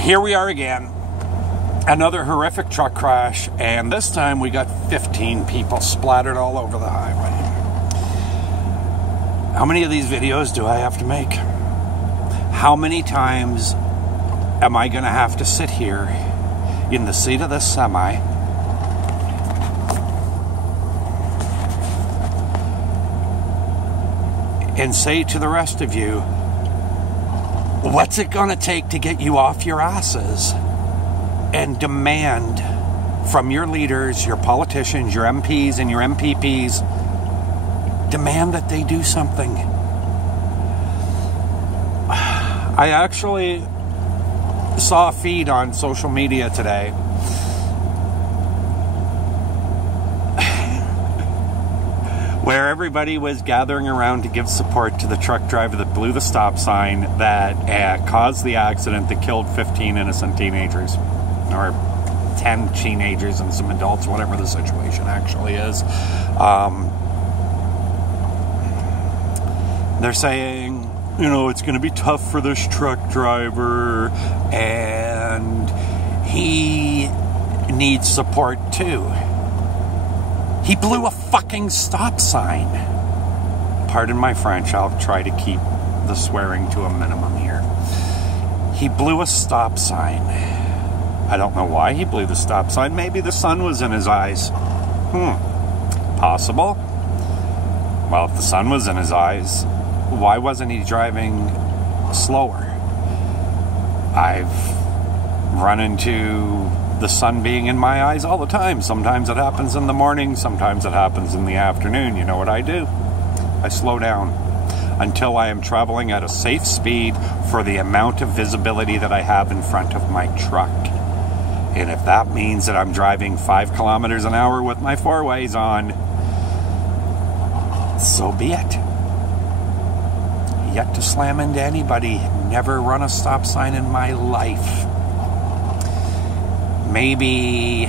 Here we are again. Another horrific truck crash, and this time we got 15 people splattered all over the highway. How many of these videos do I have to make? How many times am I going to have to sit here in the seat of this semi and say to the rest of you, what's it going to take to get you off your asses and demand from your leaders, your politicians, your MPs and your MPPs, demand that they do something? I actually saw a feed on social media today where everybody was gathering around to give support to the truck driver that blew the stop sign that caused the accident that killed 15 innocent teenagers, or 10 teenagers and some adults, whatever the situation actually is. They're saying, you know, it's going to be tough for this truck driver and he needs support too. He blew a fucking stop sign. Pardon my French, I'll try to keep the swearing to a minimum here. He blew a stop sign. I don't know why he blew the stop sign. Maybe the sun was in his eyes. Possible. Well, if the sun was in his eyes, why wasn't he driving slower? I've run into the sun being in my eyes all the time. Sometimes it happens in the morning, sometimes it happens in the afternoon. You know what I do? I slow down until I am traveling at a safe speed for the amount of visibility that I have in front of my truck. And if that means that I'm driving 5 kilometers an hour with my four-ways on, so be it. Yet to slam into anybody. Never run a stop sign in my life. Maybe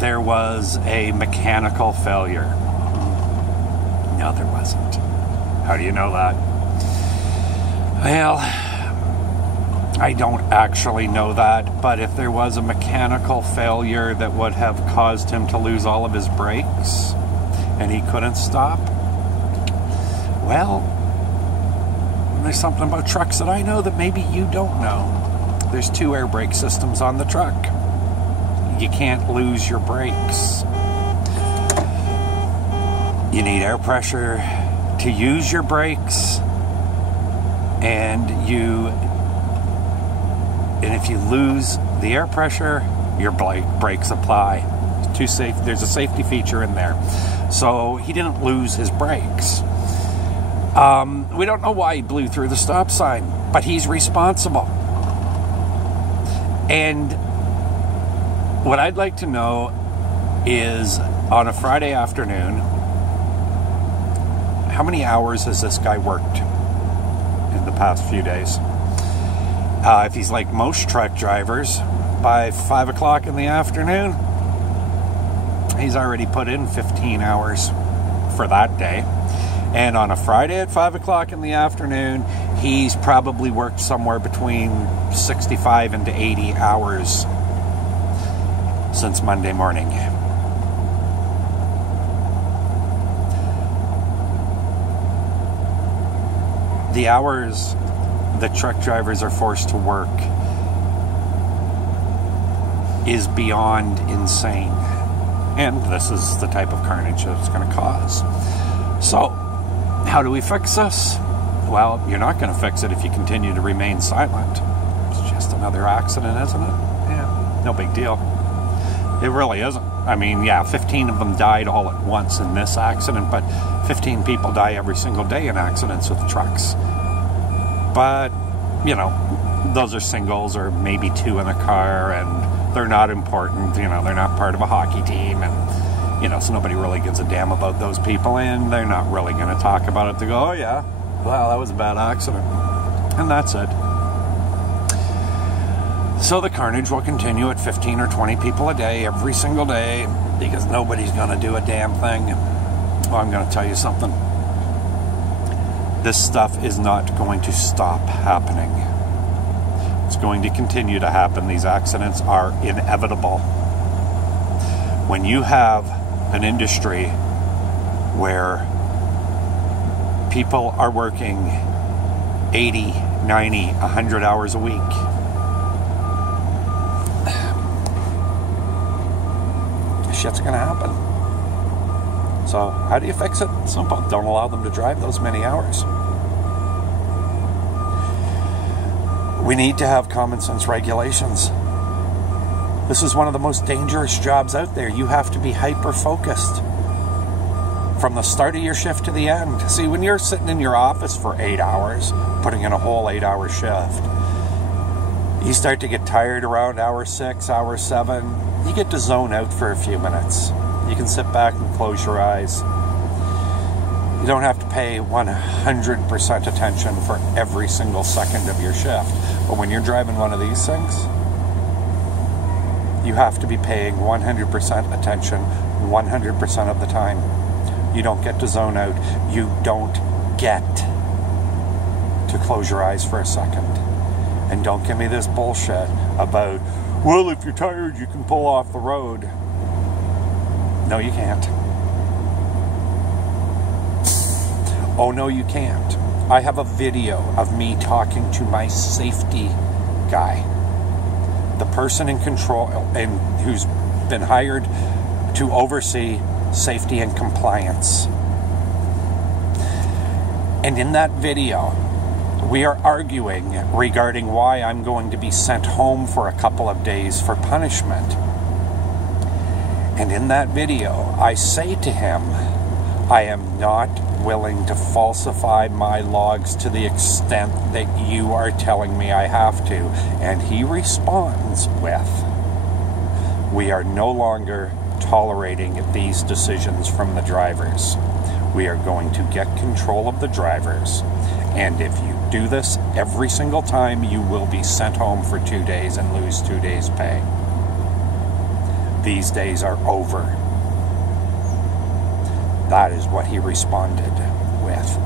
there was a mechanical failure. No, there wasn't. How do you know that? Well, I don't actually know that, but if there was a mechanical failure that would have caused him to lose all of his brakes and he couldn't stop, well, there's something about trucks that I know that maybe you don't know. There's 2 air brake systems on the truck. You can't lose your brakes. You need air pressure to use your brakes, and if you lose the air pressure, your brakes apply. There's a safety feature in there. So he didn't lose his brakes. We don't know why he blew through the stop sign, but he's responsible. And what I'd like to know is, on a Friday afternoon, how many hours has this guy worked in the past few days? If he's like most truck drivers, by 5 o'clock in the afternoon, he's already put in 15 hours for that day. And on a Friday at 5 o'clock in the afternoon, he's probably worked somewhere between 65 and 80 hours since Monday morning. The hours that truck drivers are forced to work is beyond insane. And this is the type of carnage that it's going to cause. So, how do we fix this? Well, you're not going to fix it if you continue to remain silent. It's just another accident, isn't it? Yeah, no big deal. It really isn't. I mean, yeah, 15 of them died all at once in this accident, but 15 people die every single day in accidents with trucks. But, you know, those are singles, or maybe 2 in a car, and they're not important. You know, they're not part of a hockey team, and, you know, so nobody really gives a damn about those people, and they're not really going to talk about it to go, oh yeah, well, that was a bad accident. And that's it. So the carnage will continue at 15 or 20 people a day, every single day, because nobody's going to do a damn thing. Well, I'm going to tell you something. This stuff is not going to stop happening. it's going to continue to happen. These accidents are inevitable. When you have an industry where people are working 80, 90, 100 hours a week, shit's going to happen. So how do you fix it? Simple. Don't allow them to drive those many hours. We need to have common sense regulations. This is one of the most dangerous jobs out there. You have to be hyper-focused from the start of your shift to the end. See, when you're sitting in your office for 8 hours, putting in a whole 8-hour shift, you start to get tired around hour 6, hour 7. You get to zone out for a few minutes. You can sit back and close your eyes. You don't have to pay 100% attention for every single second of your shift. But when you're driving one of these things, you have to be paying 100% attention 100% of the time. You don't get to zone out. You don't get to close your eyes for a second. And don't give me this bullshit about, well, if you're tired, you can pull off the road. No, you can't. Oh, no, you can't. I have a video of me talking to my safety guy, the person in control and who's been hired to oversee safety and compliance. And in that video, we are arguing regarding why I'm going to be sent home for a couple of days for punishment. And in that video, I say to him, I am not willing to falsify my logs to the extent that you are telling me I have to. And he responds with, we are no longer tolerating these decisions from the drivers. We are going to get control of the drivers. And if you do this every single time, you will be sent home for 2 days and lose 2 days' pay. These days are over. That is what he responded with.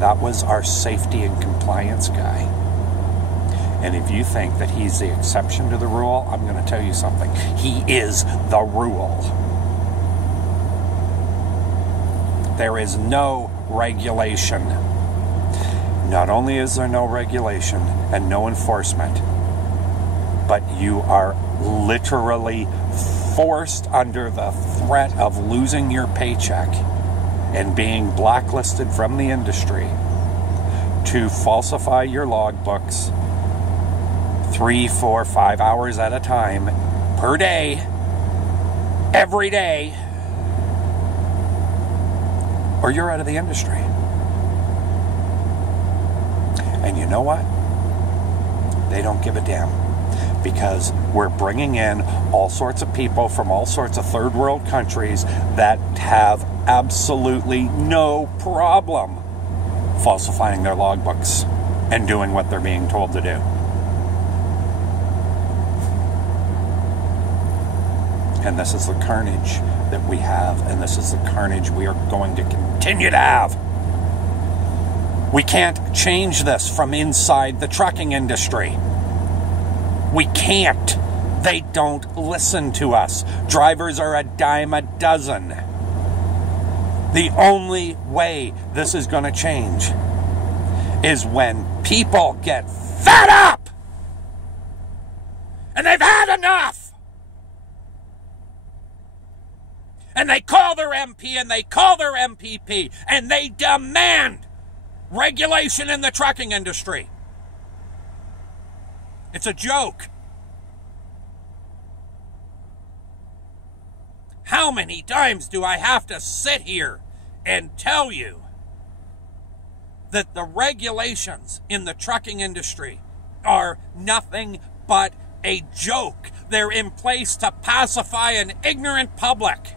That was our safety and compliance guy. And if you think that he's the exception to the rule, I'm going to tell you something. He is the rule. There is no regulation. Not only is there no regulation and no enforcement, but you are literally forced under the threat of losing your paycheck and being blacklisted from the industry to falsify your logbooks 3, 4, 5 hours at a time per day, every day, or you're out of the industry. And you know what? They don't give a damn, because we're bringing in all sorts of people from all sorts of third world countries that have absolutely no problem falsifying their logbooks and doing what they're being told to do. And this is the carnage that we have, and this is the carnage we are going to continue to have. We can't change this from inside the trucking industry. We can't. They don't listen to us. Drivers are a dime a dozen. The only way this is going to change is when people get fed up and they've had enough. And they call their MP and they call their MPP and they demand regulation in the trucking industry. It's a joke. How many times do I have to sit here and tell you that the regulations in the trucking industry are nothing but a joke? They're in place to pacify an ignorant public.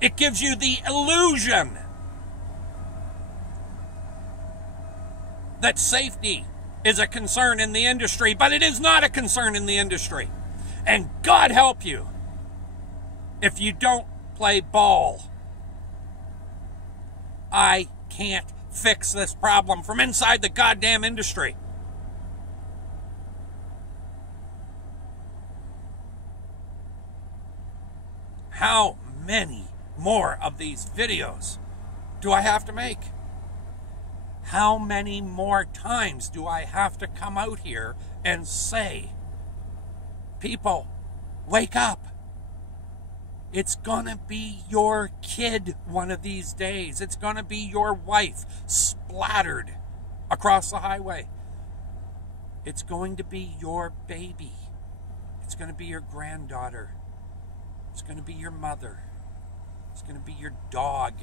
It gives you the illusion that safety is a concern in the industry, but it is not a concern in the industry. And God help you if you don't play ball. I can't fix this problem from inside the goddamn industry. How many more of these videos do I have to make? How many more times do I have to come out here and say, people, wake up. It's gonna be your kid one of these days. It's gonna be your wife splattered across the highway. It's going to be your baby. It's gonna be your granddaughter. It's gonna be your mother. It's gonna be your dog.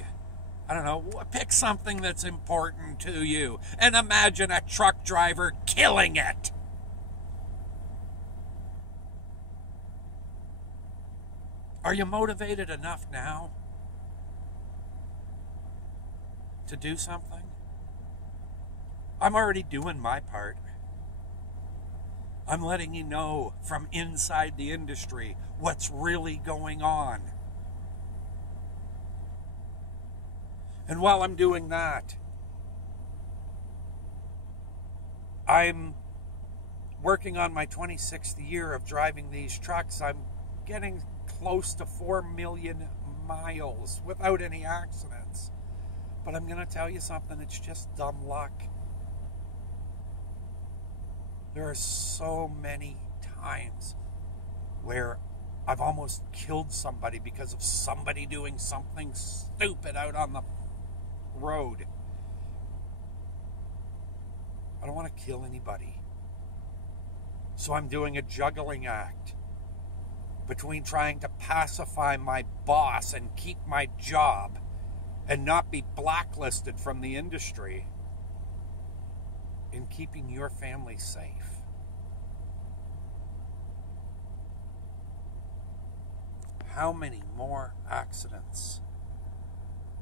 I don't know, pick something that's important to you and imagine a truck driver killing it. Are you motivated enough now to do something? I'm already doing my part. I'm letting you know from inside the industry what's really going on. And while I'm doing that, I'm working on my 26th year of driving these trucks. I'm getting close to 4 million miles without any accidents. But I'm going to tell you something, it's just dumb luck. There are so many times where I've almost killed somebody because of somebody doing something stupid out on the road. I don't want to kill anybody. So I'm doing a juggling act between trying to pacify my boss and keep my job and not be blacklisted from the industry, and keeping your family safe. How many more accidents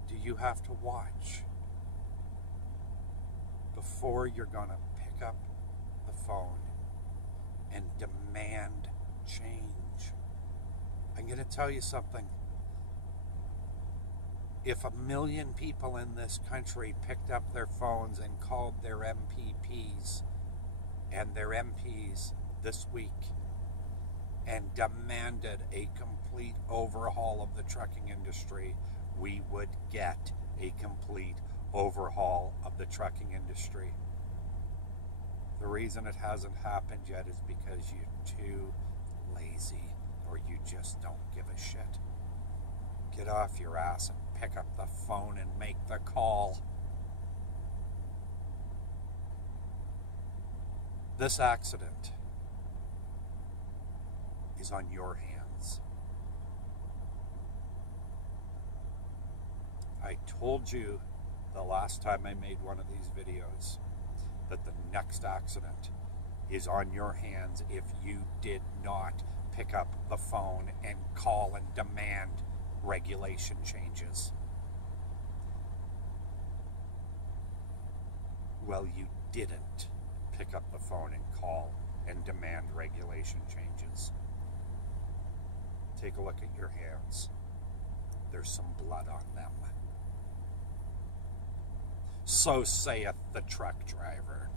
do you have to watch before you're going to pick up the phone and demand change? I'm going to tell you something. If 1 million people in this country picked up their phones and called their MPPs and their MPs this week and demanded a complete overhaul of the trucking industry, we would get a complete overhaul of the trucking industry. The reason it hasn't happened yet is because you're too lazy, or you just don't give a shit. Get off your ass and pick up the phone and make the call. This accident is on your hands. I told you the last time I made one of these videos that the next accident is on your hands if you did not pick up the phone and call and demand regulation changes. Well, you didn't pick up the phone and call and demand regulation changes. Take a look at your hands. There's some blood on them. So saith the truck driver.